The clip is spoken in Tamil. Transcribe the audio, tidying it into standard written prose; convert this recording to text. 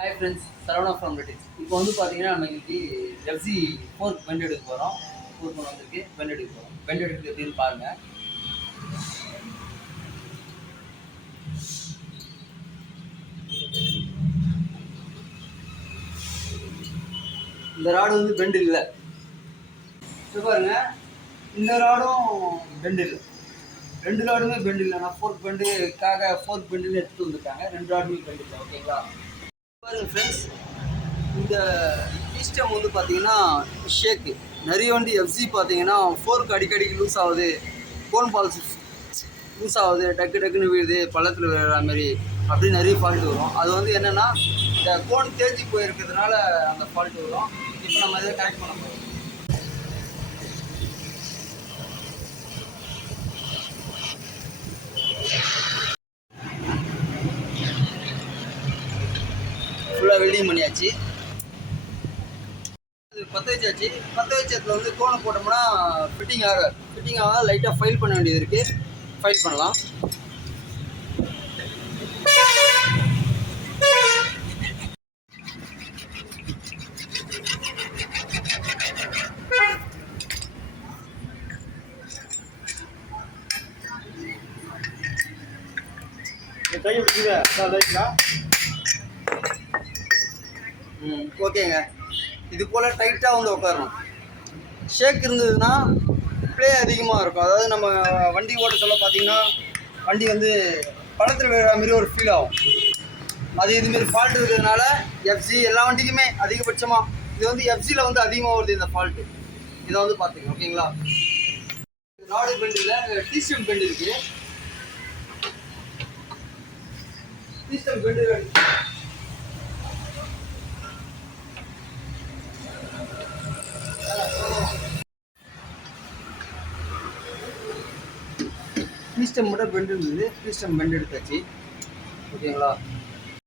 Hi friends, Saravana from Littics. இப்போ வந்து பார்த்தீங்கன்னா நம்ம இன்னைக்கு எஃப்சி ஃபோர்க் பெண்ட் எடுக்க போகிறோம். ஃபோர்க் ஒன்று வந்திருக்கு, பெண்ட் எடுக்க போகிறோம். பெண்ட் எடுக்கிறது எப்படின்னு பாருங்கள். இந்த ராடு வந்து பெண்ட் இல்லை. இப்போ பாருங்க, இந்த ராடும் பெண்ட் இல்லை. ரெண்டு ராடுமே பெண்ட் இல்லை. நான் ஃபோர்க் பெண்டுக்காக ஃபோர்க் பெண்டுன்னு எடுத்துகிட்டு வந்துருக்காங்க. ரெண்டு ராடுமே பெண்ட் இல்லை. ஓகேங்களா? பாருங்க ஃப்ரெண்ட்ஸ், இந்த சிஸ்டம் வந்து பார்த்தீங்கன்னா ஷேக்கு. நிறைய வண்டி எஃப்சி பார்த்தீங்கன்னா ஃபோர்க் அடிக்கடிக்கு லூஸ் ஆகுது, கோன் பால்ஸ் லூஸ் ஆகுது, டக்கு டக்குன்னு வீழுது, பள்ளத்தில் விழுற மாதிரி அப்படி நிறைய ஃபால்ட் வரும். அது வந்து என்னென்னா இந்த கோன் தேய்ச்சி போயிருக்கிறதுனால அந்த ஃபால்ட் வரும். இப்போ நம்ம இதை கரெக்ட் பண்ண போகிறோம். ஃபுல்லாக வெல்டிங் பண்ணியாச்சு. பற்ற வச்சாச்சு. பற்ற வச்சதுல வந்து கோனை போட்டோம்னா ஃபிட்டிங் ஆகாது. லைட்டாக ஃபைல் பண்ண வேண்டியது இருக்குது. ஃபைல் பண்ணலாம். ஓகேங்க. இது போல் டைட்டாக வந்து உட்காரணும். ஷேக் இருந்ததுன்னா ப்ளே அதிகமாக இருக்கும். அதாவது நம்ம வண்டி ஓட்ட சொல்ல பார்த்தீங்கன்னா வண்டி வந்து பள்ளத்தில் விழுற மாதிரி ஒரு ஃபீல் ஆகும். அது இதுமாரி ஃபால்ட் இருக்கிறதுனால எஃப்சி எல்லா வண்டிக்குமே அதிகபட்சமாக இது வந்து எஃப்சியில் வந்து அதிகமாக வருது இந்த ஃபால்ட்டு. இதை வந்து பார்த்துங்க. ஓகேங்களா? ராடு பெண்டில் டிஸ்டம் பெண்ட் இருக்குது. டிஸ்டம் பெண்டு சிஸ்டம் மட்டும் பெண்ட் இருந்தது. சிஸ்டம் பெண்ட் எடுத்தாச்சு. ஓகேங்களா?